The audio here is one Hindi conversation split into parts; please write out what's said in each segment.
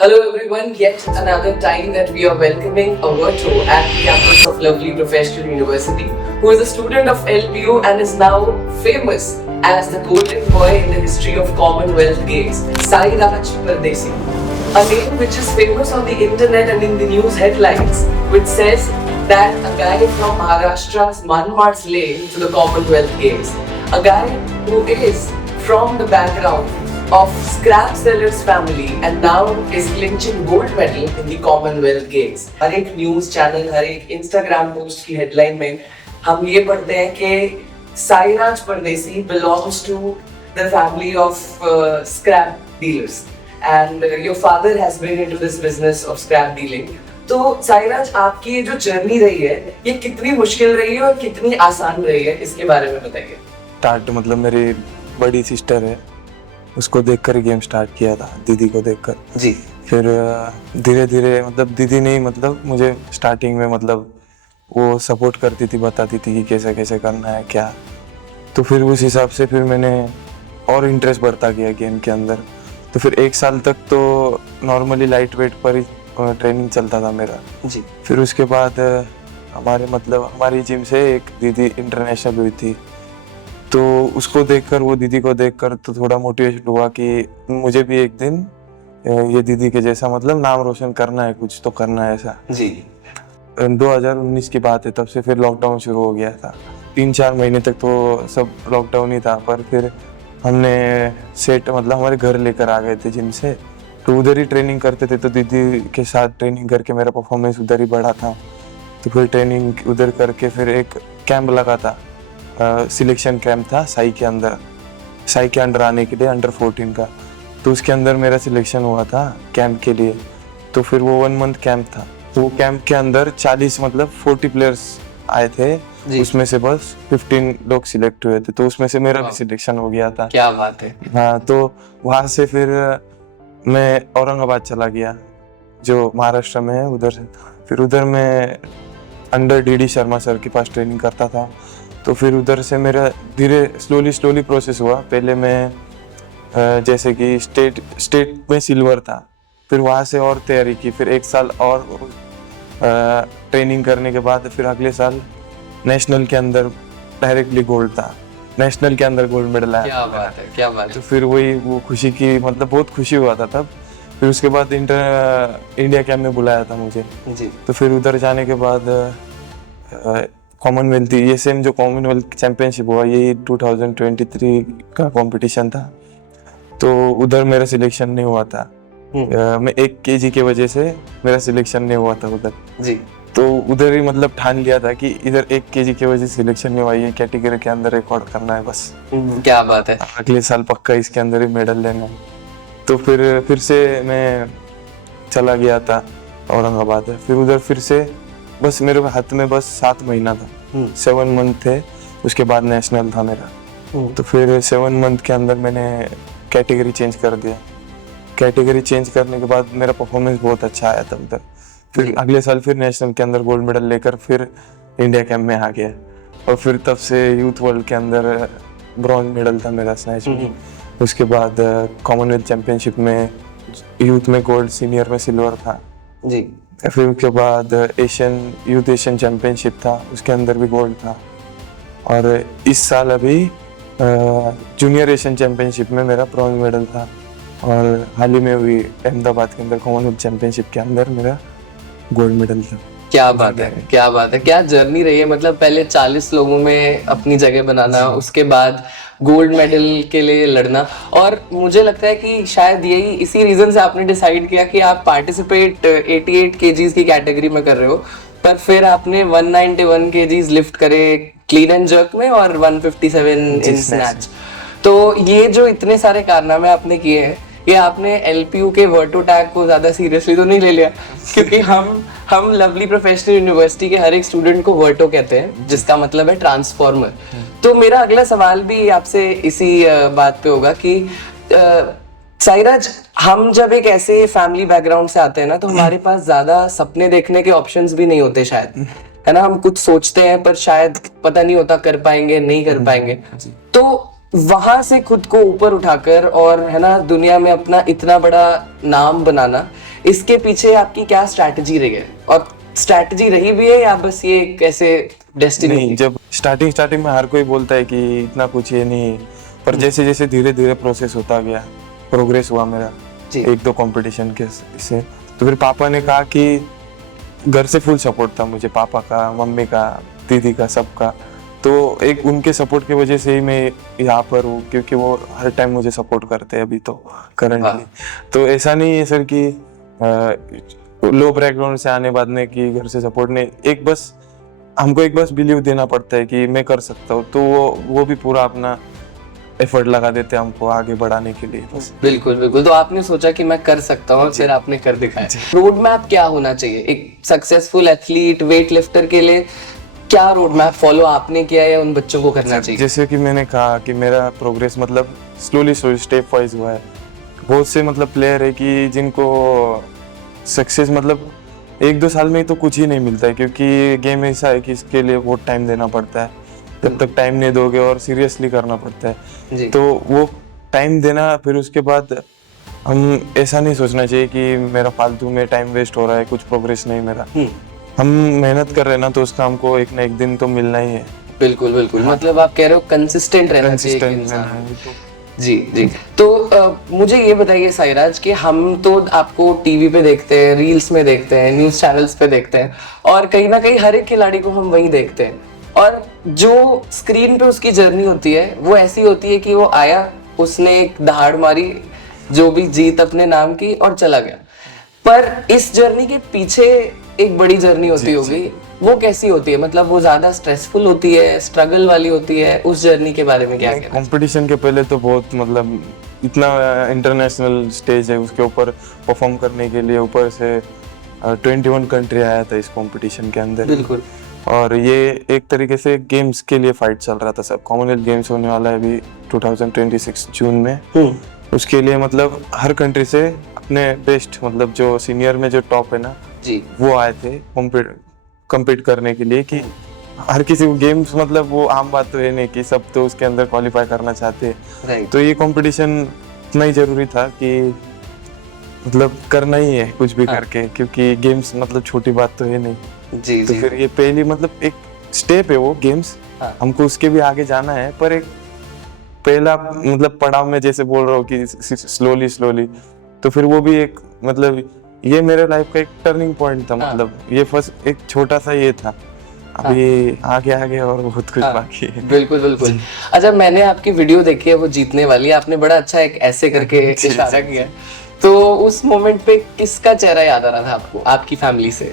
Hello everyone, yet another time that we are welcoming a Virtu at the campus of Lovely Professional University, who is a student of LPU and is now famous as the golden boy in the history of Commonwealth Games, Sai Raj Pardesi. A name which is famous on the internet and in the news headlines, which says that a guy from Maharashtra's Manmad's lane to the Commonwealth Games, a guy who is from the background of scrap sellers family and now is clinching gold medal in the Commonwealth Games. हर एक न्यूज चैनल, हर एक इंस्टाग्राम पोस्ट की हेडलाइन में हम ये पढ़ते हैं कि साईराज परदेसी belongs to the family of scrap dealers and your father has been into this business of scrap dealing. तो साईराज, आपकी ये जो जर्नी रही है ये कितनी मुश्किल रही है और कितनी आसान रही है, इसके बारे में बताइए। स्टार्ट मतलब मेरी बड़ी सिस्टर है, उसको देखकर गेम स्टार्ट किया था, दीदी को देखकर जी। फिर धीरे धीरे मतलब दीदी ने मतलब मुझे स्टार्टिंग में मतलब वो सपोर्ट करती थी, बताती थी कि कैसे कैसे करना है क्या। तो फिर उस हिसाब से फिर मैंने और इंटरेस्ट बढ़ता गया गेम के अंदर। तो फिर 1 साल तक तो नॉर्मली लाइट वेट पर ही ट्रेनिंग चलता था मेरा जी। फिर उसके बाद हमारी जिम से एक दीदी इंटरनेशनल हुई थी, तो उसको देखकर, वो दीदी को देखकर तो थोड़ा मोटिवेशन हुआ कि मुझे भी एक दिन ये दीदी के जैसा मतलब नाम रोशन करना है, कुछ तो करना है ऐसा जी। 2019 की बात है, तब से फिर लॉकडाउन शुरू हो गया था। 3-4 महीने तक तो सब लॉकडाउन ही था, पर फिर हमने सेट मतलब हमारे घर लेकर आ गए थे जिम से, तो उधर ही ट्रेनिंग करते थे। तो दीदी के साथ ट्रेनिंग करके मेरा परफॉर्मेंस उधर ही बढ़ा था। तो फिर ट्रेनिंग उधर करके फिर एक कैंप लगा था, सिलेक्शन कैंप था साई के अंडर आने के लिए, अंडर 14 का। तो उसके अंदर मेरा सिलेक्शन हुआ था कैंप के लिए। तो फिर वो 1 मंथ कैंप था। तो वो कैंप के अंदर 40 प्लेयर्स आए थे, उसमें से बस 15 लोग सिलेक्ट हुए थे। तो उसमें से मेरा भी सिलेक्शन हो गया था। क्या बात है। हाँ, तो वहाँ से फिर मैं औरंगाबाद चला गया, जो महाराष्ट्र में है, उधर से। फिर उधर मैं अंडर डीडी शर्मा सर के पास ट्रेनिंग करता था। तो फिर उधर से मेरा धीरे स्लोली प्रोसेस हुआ। पहले मैं जैसे कि स्टेट में सिल्वर था, फिर वहाँ से और तैयारी की, फिर 1 साल और ट्रेनिंग करने के बाद फिर अगले साल नेशनल के अंदर डायरेक्टली गोल्ड था, नेशनल के अंदर गोल्ड मेडल आया। क्या बात है, क्या बात है। तो फिर वही वो खुशी की मतलब बहुत खुशी हुआ था तब। फिर उसके बाद इंडिया कैंप में बुलाया था मुझे जी। तो फिर उधर जाने के बाद कॉमनवेल्थ, ये सेम जो कॉमनवेल्थ चैंपियनशिप हुआ, ये 2023 का कंपटीशन था। तो उधर मेरा सिलेक्शन नहीं हुआ था। मैं 1 kg की वजह से मेरा सिलेक्शन नहीं हुआ था उधर जी। तो उधर ही मतलब ठान लिया था कि इधर 1 kg की वजह से सिलेक्शन नहीं हुआ, ये कैटेगरी के अंदर रिकॉर्ड करना है बस। क्या बात है। अगले साल पक्का इसके अंदर ही मेडल लेना है। तो फिर से मैं चला गया था औरंगाबाद। फिर उधर फिर से बस मेरे हाथ में बस 7 महीना था, 7 मंथ थे। उसके बाद नेशनल था मेरा। तो फिर 7 मंथ के अंदर मैंने कैटेगरी चेंज कर दिया। कैटेगरी चेंज करने के बाद मेरा परफॉर्मेंस बहुत अच्छा आया था उधर। फिर अगले साल फिर नेशनल के अंदर गोल्ड मेडल लेकर फिर इंडिया कैंप में आ गया। और फिर तब से यूथ वर्ल्ड के अंदर ब्रॉन्ज मेडल था मेरा स्नैच में। उसके बाद कॉमनवेल्थ चैंपियनशिप में यूथ में गोल्ड, सीनियर में सिल्वर था जी। फिर उसके बाद एशियन चैंपियनशिप था, उसके अंदर भी गोल्ड था। और इस साल अभी जूनियर एशियन चैंपियनशिप में मेरा ब्रॉन्ज मेडल था। और हाल ही में हुई अहमदाबाद के अंदर कॉमनवेल्थ चैंपियनशिप के अंदर मेरा गोल्ड मेडल था। क्या बात है, क्या बात है। क्या जर्नी रही है, मतलब पहले 40 लोगों में अपनी जगह बनाना, उसके बाद गोल्ड मेडल के लिए लड़ना। और मुझे लगता है कि शायद यही इसी रीजन से आपने डिसाइड किया कि आप पार्टिसिपेट 88 kgs की कैटेगरी में कर रहे हो, पर फिर आपने 191 kgs लिफ्ट करे क्लीन एंड जर्क में और 157 इन स्नैच। तो ये जो इतने सारे कारनामे आपने किए हैं, ये आपने एलपीयू के वर्टू टैग को ज्यादा सीरियसली तो नहीं ले लिया? क्योंकि हम लवली प्रोफेशनल यूनिवर्सिटी के हर एक स्टूडेंट को वर्टो कहते हैं, जिसका मतलब है ट्रांसफॉर्मर। तो मेरा अगला सवाल भी आपसे इसी बात पे होगा कि साईराज, हम जब एक ऐसे फैमिली बैकग्राउंड से आते हैं ना, तो हमारे पास ज्यादा सपने देखने के ऑप्शंस भी नहीं होते शायद, है ना। हम कुछ सोचते हैं पर शायद पता नहीं होता कर पाएंगे नहीं कर पाएंगे। तो वहां से खुद को ऊपर उठाकर और, है ना, दुनिया में अपना इतना बड़ा नाम बनाना, इसके पीछे आपकी क्या स्ट्रैटेजी रही है, और स्ट्रैटेजी रही भी है या बस ये कैसे डेस्टिनी? नहीं, जब स्टार्टिंग में हर कोई बोलता है कि इतना कुछ ये नहीं, पर जैसे जैसे धीरे धीरे प्रोसेस होता गया, प्रोग्रेस हुआ मेरा जी। 1-2 कंपटीशन के से, तो फिर पापा ने कहा कि घर से फुल सपोर्ट था मुझे, पापा का, मम्मी का, दीदी का, सबका। तो एक उनके सपोर्ट की वजह से ही मैं यहाँ पर हूँ, क्योंकि वो हर टाइम मुझे सपोर्ट करते हैं अभी तो करंटली। तो ऐसा नहीं है सर कि लो बैकग्राउंड से आने बाद में कि घर से सपोर्ट नहीं, एक बस हमको एक बस बिलीव देना पड़ता है कि मैं कर सकता हूँ, तो वो भी पूरा अपना एफर्ट लगा देते हैं हमको आगे बढ़ाने के लिए बस। बिल्कुल बिल्कुल। तो आपने सोचा कि मैं कर सकता हूँ, फिर आपने कर दिखाया। रोड मैप क्या होना चाहिए एक सक्सेसफुल एथलीट, वेट लिफ्टर के लिए? क्या रोड मैप फॉलो आपने किया या उन बच्चों को करना चाहिए? जैसे कि मैंने कहा कि मेरा प्रोग्रेस मतलब स्लोली स्टेप वाइज हुआ है। बहुत से मतलब प्लेयर है कि जिनको सक्सेस मतलब 1-2 साल में तो कुछ ही नहीं मिलता है, क्योंकि गेम ऐसा है कि इसके लिए बहुत टाइम देना पड़ता है। जब तक टाइम नहीं दोगे और सीरियसली करना पड़ता है जी। तो वो टाइम देना, फिर उसके बाद हम ऐसा नहीं सोचना चाहिए कि मेरा फालतू में टाइम वेस्ट हो रहा है, कुछ प्रोग्रेस नहीं मेरा। हम मेहनत कर रहे हैं ना, तो उसका हमको एक ना एक दिन तो मिलना ही है। बिल्कुल बिल्कुल। मतलब आप कह रहे हो कंसिस्टेंट रहना चाहिए एक इंसान। जी जी। तो मुझे ये बताइए साईराज कि हम तो आपको टीवी पे देखते हैं, रील्स में देखते हैं, न्यूज़ चैनल्स पे देखते हैं, और कहीं ना कहीं हर एक खिलाड़ी को हम वही देखते हैं, और जो स्क्रीन पे उसकी जर्नी होती है वो ऐसी होती है कि वो आया, उसने एक दहाड़ मारी, जो भी जीत अपने नाम की, और चला गया। पर इस जर्नी के पीछे एक बड़ी जर्नी होती होगी, वो कैसी होती है? मतलब वो ज्यादा स्ट्रेसफुल होती है, स्ट्रगल वाली होती है? उस जर्नी के बारे में क्या कहना? कंपटीशन के पहले तो बहुत मतलब इतना इंटरनेशनल स्टेज है, उसके ऊपर परफॉर्म करने के लिए ऊपर से 21 कंट्री आया था इस कंपटीशन के अंदर। बिल्कुल। और ये एक तरीके से गेम्स के लिए फाइट चल रहा था सब। कॉमनवेल्थ गेम्स होने वाला है अभी 2026 जून में। उसके लिए मतलब हर कंट्री से अपने बेस्ट, मतलब जो सीनियर में जो टॉप है ना जी, वो आए थे कम्पीट करने के लिए। कि हर किसी को गेम्स मतलब वो आम बात तो है नहीं कि सब तो उसके अंदर क्वालिफाई करना चाहते हैं। राइट। तो ये कंपटीशन इतना ही जरूरी था कि मतलब करना ही है कुछ भी करके, क्योंकि गेम्स मतलब छोटी बात तो है नहीं। जी तो जी। फिर ये पहली मतलब एक स्टेप है वो गेम्स, हमको उसके भी आगे जाना है, पर एक पहला मतलब पड़ाव में जैसे बोल रहा हूँ कि स्लोली, तो फिर वो भी एक मतलब ये मेरे लाइफ का एक टर्निंग पॉइंट था। मतलब ये फर्स्ट एक छोटा सा ये था, अभी आगे और बहुत कुछ बाकी है। बिल्कुल बिल्कुल। अच्छा, मैंने आपकी वीडियो देखी है वो जीतने वाली, आपने बड़ा अच्छा एक ऐसे करके इशारा किया, तो उस मोमेंट पे किसका चेहरा याद आ रहा था आपको आपकी फैमिली से?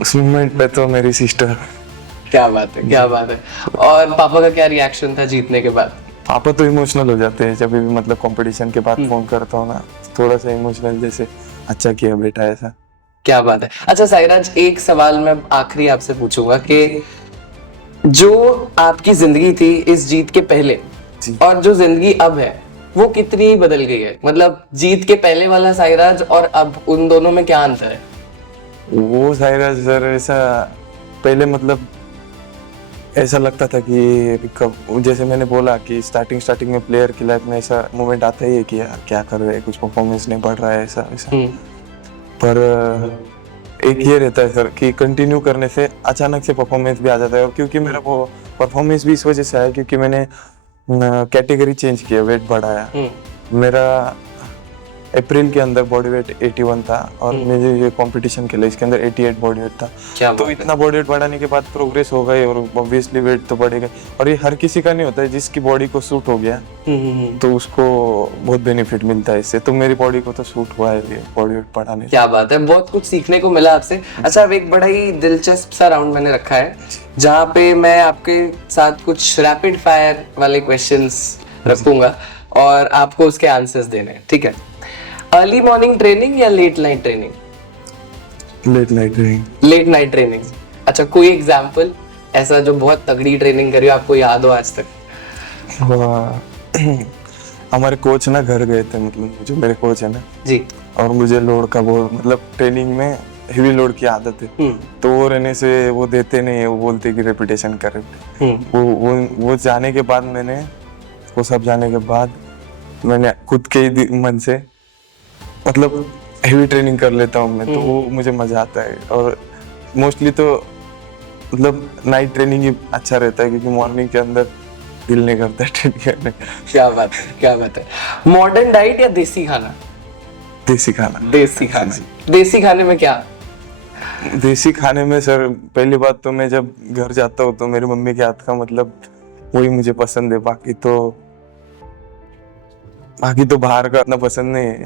उस मोमेंट पे तो मेरी सिस्टर। क्या बात है, क्या बात है। और पापा का क्या रिएक्शन था जीतने के बाद? पापा तो इमोशनल हो जाते हैं जब भी मतलब कंपटीशन के बाद फोन करता हूँ ना, थोड़ा सा इमोशनल, जैसे अच्छा किया बेटा ऐसा। क्या बात है। अच्छा साईराज, एक सवाल मैं आखिरी आपसे पूछूंगा कि जो आपकी जिंदगी थी इस जीत के पहले और जो जिंदगी अब है वो कितनी बदल गई है? मतलब जीत के पहले वाला साईराज और अब, उन दोनों में क्या अंतर है? वो साईराज सर ऐसा पहले मतलब ऐसा लगता था कि कब, जैसे मैंने बोला कि स्टार्टिंग में प्लेयर की लाइफ में ऐसा मोमेंट आता ही है कि यार क्या कर रहे हैं, कुछ परफॉर्मेंस नहीं बढ़ रहा है ऐसा। पर एक ये रहता है सर कि कंटिन्यू करने से अचानक से परफॉर्मेंस भी आ जाता है। और क्योंकि मेरा वो परफॉर्मेंस भी इस वजह से आया क्योंकि मैंने कैटेगरी चेंज किया, वेट बढ़ाया। मेरा अप्रैल के अंदर बॉडी वेट 81 था और मैंने ये कंपटीशन खेला, इसके अंदर 88 बॉडी वेट था। तो इतना बॉडी वेट बढ़ाने के बाद प्रोग्रेस हो गई और ऑब्वियसली वेट तो बढ़ेगा। और ये हर किसी का नहीं होता है, जिसकी बॉडी को सूट हो गया तो उसको बहुत बेनिफिट मिलता है इससे। तो मेरी बॉडी को तो सूट हुआ है ये बॉडी वेट बढ़ाने। क्या बात है, बहुत कुछ सीखने को मिला आपसे। अच्छा, अब एक बड़ा ही दिलचस्प सा राउंड मैंने रखा है जहाँ पे मैं आपके साथ कुछ रैपिड फायर वाले क्वेश्चंस रखूंगा और आपको उसके आंसर्स देने हैं, ठीक है? अर्ली मॉर्निंग ट्रेनिंग या late night training? Late night training. Late night training. अच्छा, कोई एग्जांपल ऐसा जो बहुत तगड़ी ट्रेनिंग करी हो, आपको याद हो आज तक? हमारे कोच ना घर गए थे, मतलब जो मेरे कोच है ना जी, और मुझे लोड का बहुत मतलब ट्रेनिंग में हेवी लोड की आदत है। तो वो रहने से वो देते नहीं है, वो बोलते कि रेपिटेशन कर। वो जाने के बाद मैंने वो सब जाने के बाद मैंने खुद के ही मन से मतलब हेवी ट्रेनिंग कर लेता हूँ मैं, तो वो मुझे मजा आता है। और मोस्टली तो मतलब नाइट ट्रेनिंग ही अच्छा रहता है, क्योंकि मॉर्निंग के अंदर दिल नहीं करता है ट्रेनिंग करने का। क्या बात है, क्या बात है। मॉडर्न डाइट या देसी खाना? देसी खाना। देसी खाना। देसी खाने में क्या? देसी खाने में सर, पहली बात तो मैं जब घर जाता हूँ तो मेरी मम्मी के हाथ का मतलब वही मुझे पसंद है। बाकी तो बाहर का इतना पसंद नहीं है।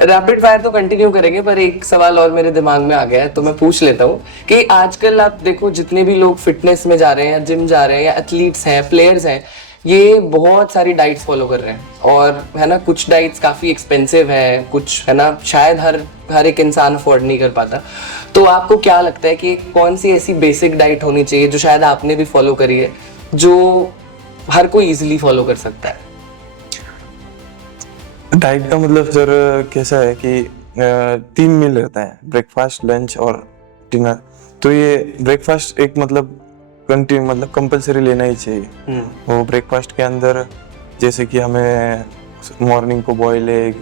रैपिड फायर तो कंटिन्यू करेंगे, पर एक सवाल और मेरे दिमाग में आ गया है, तो मैं पूछ लेता हूँ कि आजकल आप देखो जितने भी लोग फिटनेस में जा रहे हैं या जिम जा रहे हैं या एथलीट्स हैं, प्लेयर्स हैं, ये बहुत सारी डाइट्स फॉलो कर रहे हैं। और है ना, कुछ डाइट्स काफ़ी एक्सपेंसिव हैं, कुछ है ना शायद हर एक इंसान अफोर्ड नहीं कर पाता। तो आपको क्या लगता है कि कौन सी ऐसी बेसिक डाइट होनी चाहिए जो शायद आपने भी फॉलो करी है, जो हर कोई इजीली फॉलो कर सकता है? डाइट का मतलब सर कैसा है कि 3 मील रहता है, ब्रेकफास्ट, लंच और डिनर। तो ये ब्रेकफास्ट एक मतलब कंपलसरी लेना ही चाहिए। वो ब्रेकफास्ट के अंदर जैसे कि हमें मॉर्निंग को बॉयल एग,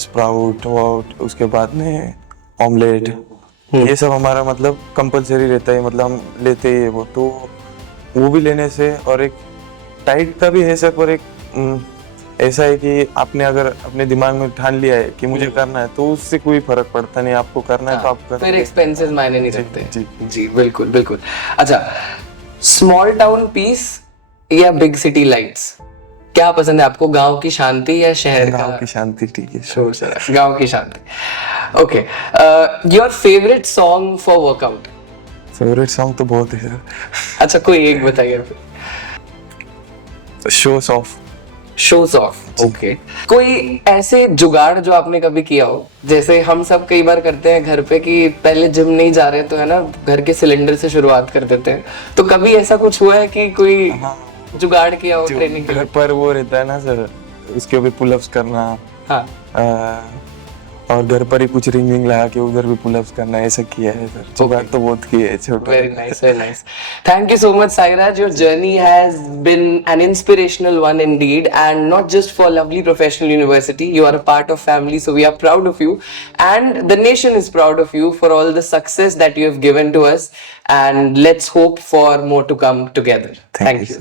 स्प्राउट वाउट, उसके बाद में ऑमलेट, ये सब हमारा मतलब कंपलसरी रहता है, मतलब हम लेते ही है वो। तो वो भी लेने से, और एक डाइट का भी है सर, पर एक ऐसा है कि आपने अगर अपने दिमाग में ठान लिया है कि मुझे करना है, तो उससे कोई फर्क पड़ता नहीं। आपको करना है तो आप करें। फिर एक्सपेंसेस मायने नहीं रखते। जी जी बिल्कुल बिल्कुल। अच्छा, स्मॉल टाउन पीस या बिग सिटी लाइट्स, क्या पसंद है आपको? गांव की शांति या शहर का गाँव की शांति? ठीक है, शोर शराबा? गांव की शांति। Okay, your favourite song for workout? Favourite song तो बहुत है सर। अच्छा, कोई एक बताइए फिर। Shows off. Shows off, okay. कोई ऐसे जुगाड़ जो आपने कभी किया हो, जैसे हम सब कई बार करते हैं घर पे कि पहले जिम नहीं जा रहे तो है ना घर के सिलेंडर से शुरुआत कर देते हैं, तो कभी ऐसा कुछ हुआ है कि कोई जुगाड़ किया हो ट्रेनिंग के घर लिए? पर वो रहता है ना सर, उसके भी पुलअप्स करना। हाँ, और घर पर ही कुछ रिंग लगा के उधर भी पुलअप्स करना, ऐसा किया है सर। जुगाड़ तो बहुत किए है छोटा। very nice, very nice. Thank you so much, Sairaj. Your journey has been an inspirational one indeed, and not just for Lovely Professional University. You are a part of family, so we are proud of you, and the nation is proud of you for all the success that you have given to us. And let's hope for more to come together. Thank you.